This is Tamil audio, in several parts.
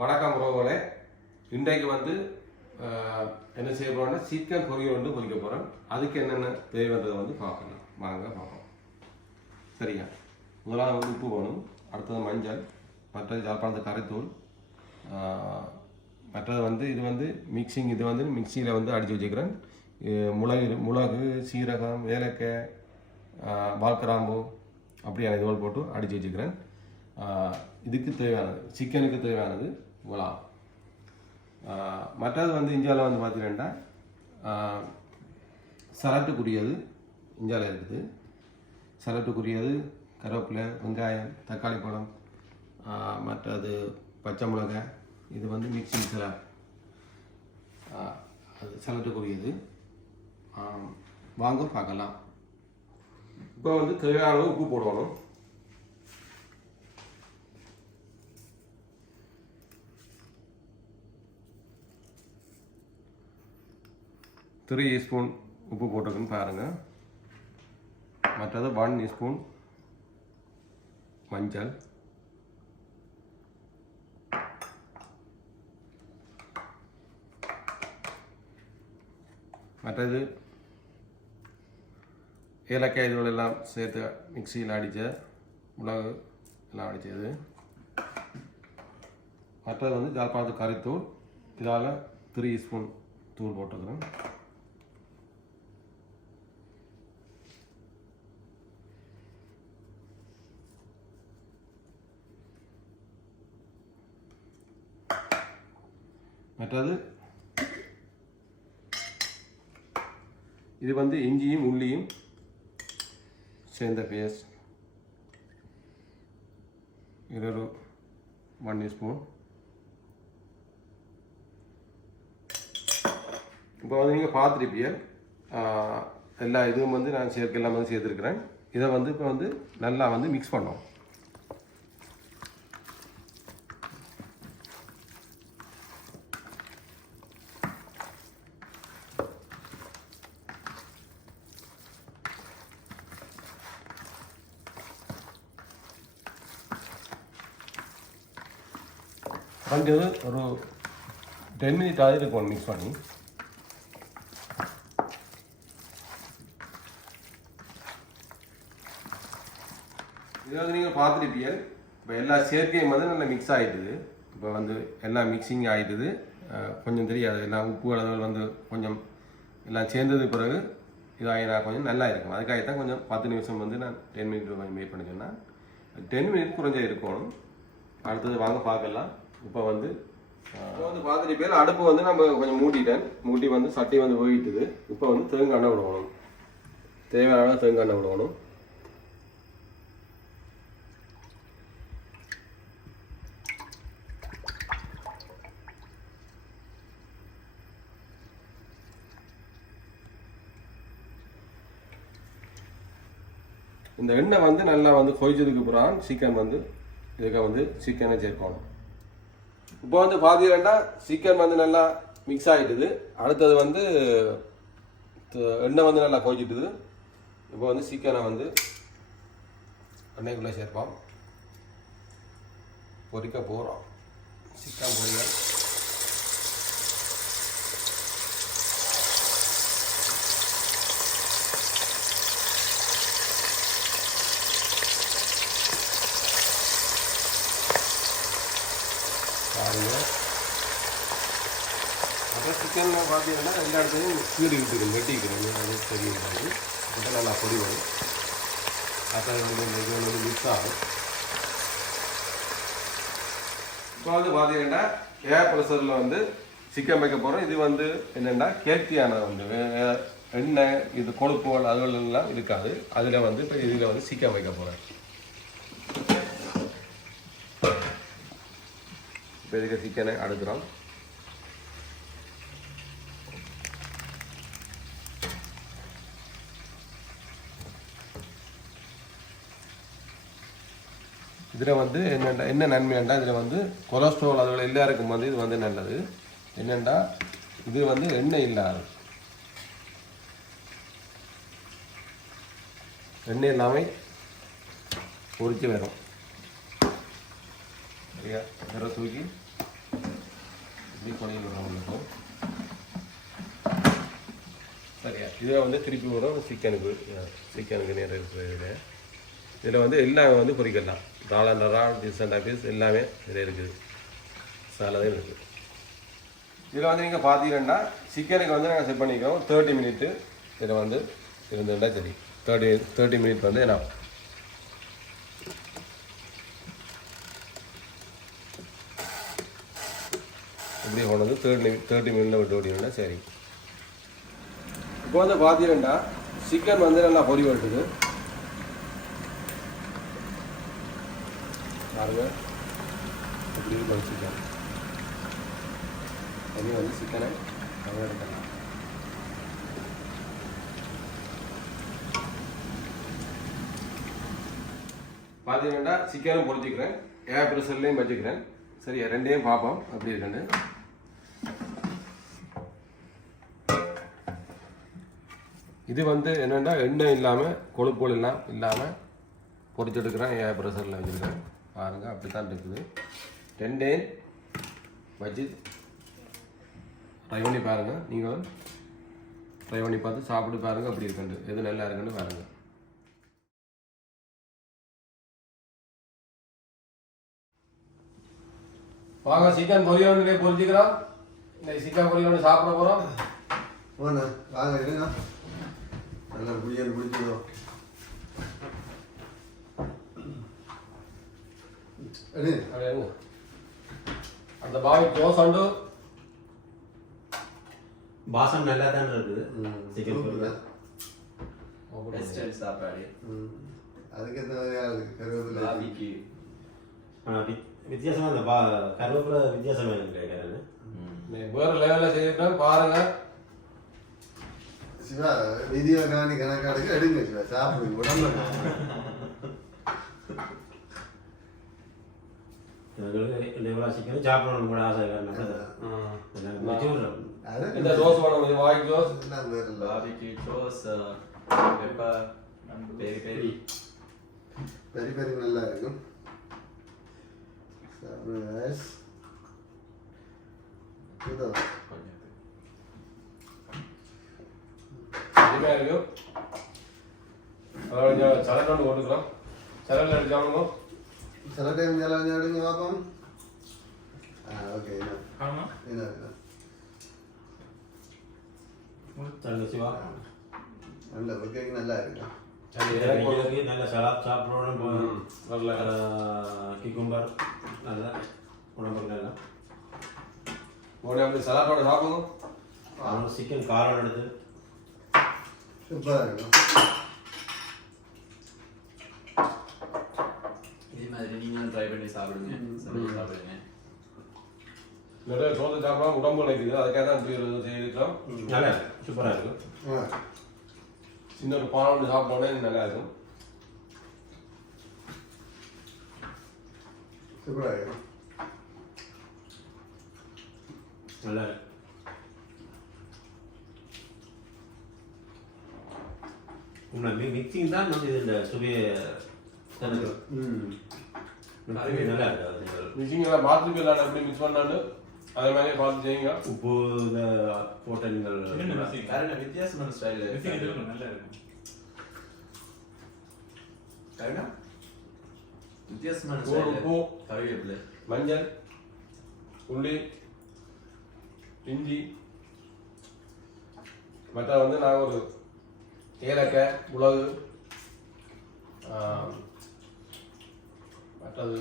வணக்கம் உறவுகளே. இன்றைக்கு வந்து என்ன செய்ய போறோம்னா சிக்கன் பொரியல் வந்து பொரிக்க போறோம். அதுக்கு என்னென்ன தேவைன்றதை வந்து பார்க்கலாம். வாங்க பார்ப்போம். சரியா, முதலாவது வந்து உப்பு வேணும், அடுத்தது மஞ்சள், மற்றது ஜாழ்ப்பாணத்து கரைத்தூள், மற்றது வந்து இது வந்து மிக்சிங், இது வந்து மிக்சியில் வந்து அடித்து வச்சுக்கிறேன். மிளகு, சீரகம், ஏலக்காய், பால்கிராம்பு அப்படியான இதுவள் போட்டு அடித்து வச்சுக்கிறேன். இதுக்கு தேவையானது, சிக்கனுக்கு தேவையானது இவ்வளோ. மற்றது வந்து இந்தியாவில் வந்து பார்த்தீங்கன்னா சலாட்டுக்குரியது இந்தியாவில் இருக்குது. சலாட்டுக்குரியது கருவேப்பிலை, வெங்காயம், தக்காளி பழம், மற்றது பச்சை மிளகாய், இது வந்து மிக்சிங் சலாட், அது சலாட்டுக்குரியது. வாங்க பார்க்கலாம். இப்போ வந்து தேவையான அளவு உப்பு போடணும். த்ரீ ஸ்பூன் உப்பு போட்டிருக்குன்னு பாருங்கள். மற்றது 1 ஸ்பூன் மஞ்சள், மற்றது ஏலக்காய் இதுகள் எல்லாம் சேர்த்து மிக்சியில் அடித்த மிளகு எல்லாம் அடித்தது. மற்றது வந்து ஜாழ்ப்பாணத்து கறித்தூள், இதால் 3 ஸ்பூன் தூள் போட்டுக்கிறேன். மற்றது இது வந்து இஞ்சியும் உள்ளியும் சேர்ந்த பேஸ்ட், இது ஒரு 1 ஸ்பூன். இப்போ வந்து நீங்கள் பார்த்துருப்பீங்க, எல்லா இதுவும் வந்து நான் எல்லாம் வந்து சேர்த்துருக்கிறேன். இதை வந்து இப்போ வந்து நல்லா வந்து மிக்ஸ் பண்ணோம். கொஞ்சம் ஒரு 10 மினிட் ஆகுது இருக்கும் மிக்ஸ் பண்ணி. இது வந்து நீங்கள் பார்த்துருப்பீங்க, இப்போ எல்லா சேர்க்கையும் வந்து நல்லா மிக்ஸ் ஆகிடுது. இப்போ வந்து எல்லாம் மிக்சிங் ஆகிடுது. கொஞ்சம் தெரியாது, எல்லாம் உப்பு அளவுகள் வந்து கொஞ்சம் எல்லாம் சேர்ந்தது பிறகு இதாகினா கொஞ்சம் நல்லா இருக்கும். அதுக்காகத்தான் கொஞ்சம் 10 நிமிஷம் வந்து நான் 10 மினிட் கொஞ்சம் வெயிட் பண்ணி சொன்னால் 10 மினிட் குறைஞ்சா இருக்கணும். அடுத்தது வாங்க பார்க்கலாம். இப்போ வந்து பார்த்துட்டு பேர் அடுப்பு வந்து நம்ம கொஞ்சம் மூட்டி வந்து சட்டி வந்து போயிட்டுது. இப்போ வந்து தேங்காய் எண்ணெய் விடணும், தேவையான தேங்காய் எண்ணெய் விடணும். இந்த எண்ணெய் வந்து நல்லா வந்து கொதிச்சதுக்கு பிறகு சிக்கன் வந்து இதுக்கு வந்து சிக்கனை சேர்க்கணும். இப்போ வந்து பார்த்தீங்கன்னா சிக்கன் வந்து நல்லா மிக்ஸ் ஆகிட்டுது. அடுத்தது வந்து எண்ணெய் வந்து நல்லா கொதிச்சிட்டுது. இப்போ வந்து சிக்கனை வந்து எண்ணெய்க்குள்ளே சேர்ப்போம். பொரிக்க போகிறோம். சிக்கன் பொரியல் அப்புறம் சிக்கன் பார்த்தீங்கன்னா எல்லா இடத்துலையும் கீறிக்கிட்டு வெட்டிக்கிறேன். அது தெரியாது, அப்போ நல்லா பொடி வரும். அப்புறம் வந்து மிக்ஸ் ஆகும். இப்போ வந்து பார்த்தீங்கன்னா ஏர் ப்ரெஷரில் வந்து சிக்கன் வைக்க போகிறோம். இது வந்து என்னென்னா ஹெல்த்தியானது வந்து எண்ணெய், இது கொழுப்புகள் அதுகளெல்லாம் இருக்காது. அதில் வந்து இப்போ இதில் வந்து சிக்கன் வைக்க போகிறேன். இப்போ இதுக்கு சிக்கனை அடுக்கிறோம். இதில் வந்து என்ன நன்மைண்டா, இதில் வந்து கொலஸ்ட்ரால் அதுகள் எல்லாருக்கும் வந்து இது வந்து நல்லது. என்னென்னா இது வந்து எண்ணெய் இல்லாது, எண்ணெய் இல்லாமல் பொரிச்சு வரும். சரியா, தூக்கி இப்படி கொடையில் விடுறோம். சரியா, இதை வந்து திருப்பி விடும் சிக்கனுக்கு நேரம் இருக்கிறது. இதில் வந்து எல்லாமே வந்து பொரிக்கலாம். ராலண்டரா டிசண்டா பீஸ் எல்லாமே இதில் இருக்குது. சாலதே இருக்குது. இதில் வந்து நீங்கள் பார்த்தீங்கன்னா சிக்கனுக்கு வந்து நாங்கள் செட் பண்ணிக்கிறோம் 30 மினிட்டு. இதில் வந்து இருந்துட்டா சரி 30 மினிட் வந்து என்ன இப்படி கொண்டு வந்து 30 மினிட்டில் விட்டு ஓடினா சரி. இப்போ வந்து பார்த்தீங்கன்னா சிக்கன் வந்து நல்லா பொரி விட்டுது பாருங்க. இப்படி இருக்கும் சிக்கன். தண்ணி வந்து சிக்கனை எடுக்கலாம். பார்த்தீங்கன்னா சிக்கனும் பொரிச்சிக்கிறேன், ஏர் ப்ரெஷர்லேயும் வச்சுக்கிறேன். சரியா, ரெண்டையும் பார்ப்போம் அப்படி இருக்குன்னு. இது வந்து என்னென்னா எண்ணெய் இல்லாமல் கொழுப்புகள் எல்லாம் இல்லாமல் பொரிச்செடுக்கிறேன். ஏர் ப்ரெஷரில் வச்சுருக்கேன் பாருங்கள். அப்படி தான் இருக்குது. ரெண்டையும் வச்சு ட்ரை பண்ணி பாருங்கள். நீங்கள் ட்ரை பண்ணி பார்த்து சாப்பிட்டு பாருங்கள் அப்படி இருக்குன்னு, எது நல்லா இருக்குன்னு பாருங்கள். வாங்க சிக்கன் பொரியல் பொரிச்சிக்கிறோம். இந்த சிக்கன் பொரியல் சாப்பிட போகிறோம். வாங்க இருங்க, நல்லா பொரியல் பிடிச்சிடும். அந்த பாவி தோசை உண்டு. வாசம் நல்லா தான் இருக்குது. சிக்கன் வெஸ்டர்ன் சாப்பாடு. அதுக்கு எந்த மாதிரியாவது கருவேப்பிலை பாபிக்கு வித்தியாசமா இந்த கருவேப்பிலை வித்தியாசமா இருக்கு. வேற லெவலில் செய்யணும் பாருங்க. சிவா வீடியோ காணி கணக்காடுக்கு எடுங்க சிவா, சாப்பிடுங்க உடம்பு. சிக்கன் சாப்பிடணும் கூட ஆசை. இந்த தோசை வேணும், வாய்க்கு தோசை. பாபிக்கு சோஸ் பெப்பர் பெரி பெரி பெரி பெரி நல்லா இருக்கும். சாப்பிடுங்க. இருக்கும். அதாவது சலட் ஒன்று போட்டுக்கலாம். சலட் எடுக்காம சில டைம் ஜலம் எடுங்க பார்ப்போம். ஓகே சிவா நல்ல கேக் நல்லா இருக்கும். நல்ல சலாட் சாப்பிடணும். நல்ல கிக்கும்பர் நல்லா உடம்புக்கு நல்லா அப்படி சலாட்டோட சாப்பிடணும். சிக்கன் காரம் எடுத்து சூப்பராக இருக்கும். இதே மாதிரி நீங்களும் ட்ரை பண்ணி சாப்பிடுங்க. சாப்பிடுங்க. நிறைய சோறு சாப்பிடா உடம்பு நினைக்குது. அதுக்காக தான் செய்திருக்கலாம். நல்லா சூப்பராக இருக்கும். சின்ன ஒரு பானம் சாப்பிட்டோன்னே நல்லா இருக்கும். சூப்பராக இருக்கும். நல்லா இருக்கு. மிக்சிங் தான் நம்ம இந்த சுவையை தருது. நல்லா இருக்கு. மிக்சிங் எல்லாம் பார்த்துட்டு எல்லாம் எப்படி மிக்ஸ் பண்ணான்னு அதே மாதிரி பார்த்து செய்யுங்க. உப்பு இந்த போட்ட நீங்கள் வித்தியாசமான ஸ்டைல் நல்லா இருக்கும். வித்தியாசமான உப்பு, கருவேப்பிலை, மஞ்சள், உள்ளி, இஞ்சி, மற்ற வந்து நாங்கள் ஒரு ஏலக்காய், மிளகு, மற்றது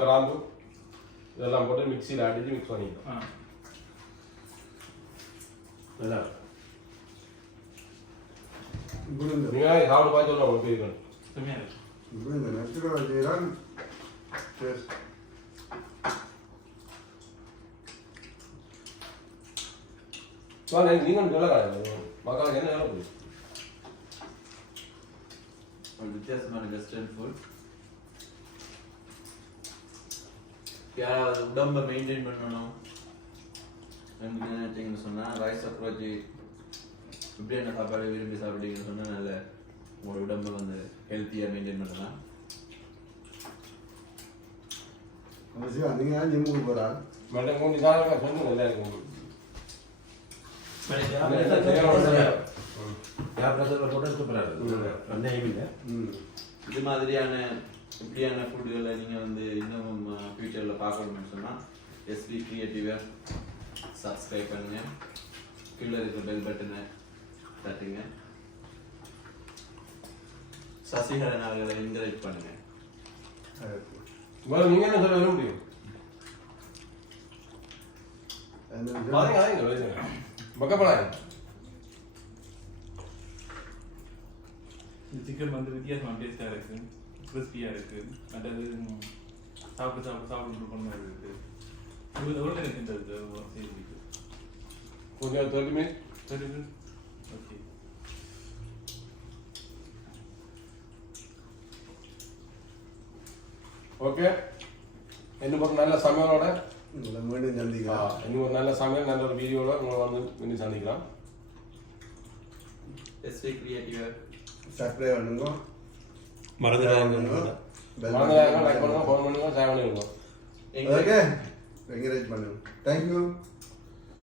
கிராம்பு இதெல்லாம் போட்டு மிக்சியில் அடித்து மிக்ஸ் பண்ணிக்கலாம். நல்லா நீங்கள் சாப்பிட்டு பார்த்து சொல்ல உங்களுக்கு இருக்கணும். இந்த நச்சுரல் வச்சுதான் டேஸ்ட். நீங்கள் சொல்ல மக்களுக்கு என்ன வேலை போகுது? ஒரு வித்தியாசமான வெஸ்டர்ன் ஃபுட். யாராவது உடம்பை மெயின்டைன் பண்ணணும் நினைச்சீங்கன்னு சொன்னால் ரைஸ் அப்ரோச்சு இப்படி என்ன சாப்பாடு விரும்பி சாப்பிட்டீங்கன்னு சொன்னால் நல்ல உங்களோட உடம்பை வந்து ஹெல்த்தியாக மெயின்டைன் பண்ணலாம். நீங்கள் ஜிம்முக்கு போகிறா மற்ற மூணு சாதனை கொஞ்சம் நல்லா இருக்கும் போட்டால் சூப்பராக இருக்குது அந்நியம் இல்லை இது மாதிரியான இப்படியான ஃபுட்டுகளை நீங்கள் வந்து இன்னும் ஃபியூச்சரில் பார்க்கணும்னு சொன்னால் எஸ்பி கிரியேட்டிவை சப்ஸ்கிரைப் பண்ணுங்க கீழே இருக்கிற பெல் பட்டனை தட்டுங்க சசிகரன் அவர்களை என்கரேஜ் பண்ணுங்க நீங்கள் என்ன சொல்ல வர முடியும் பக்கப்படாது சிக்கன் வந்து வித்தியாசமாக டேஸ்ட்டாக இருக்கு கிறிஸ்பியாக இருக்கு மற்றது சாப்பிட்டு கொண்டு இருக்கு எவ்வளோ நேரம் செஞ்சது கொஞ்சம் 30 minutes. ஓகே ஓகே இன்னும் ஒரு நல்ல சமையலோட மீண்டும் சந்திக்கலாம். இன்னும் ஒரு நல்ல சமையல் நல்ல ஒரு வீடியோட உங்களை வந்து மீண்டும் சந்திக்கலாம். எஸ்பி கிரியேட்டிவை சப்ஸ்கிரைப் பண்ணுங்க. மறந்துடாதீங்க லைக் பண்ணுங்க, ஃபோன் பண்ணுங்க, ஷேர் பண்ணிடுங்க. ஓகே என்கரேஜ் பண்ணுங்க. தேங்க்யூ.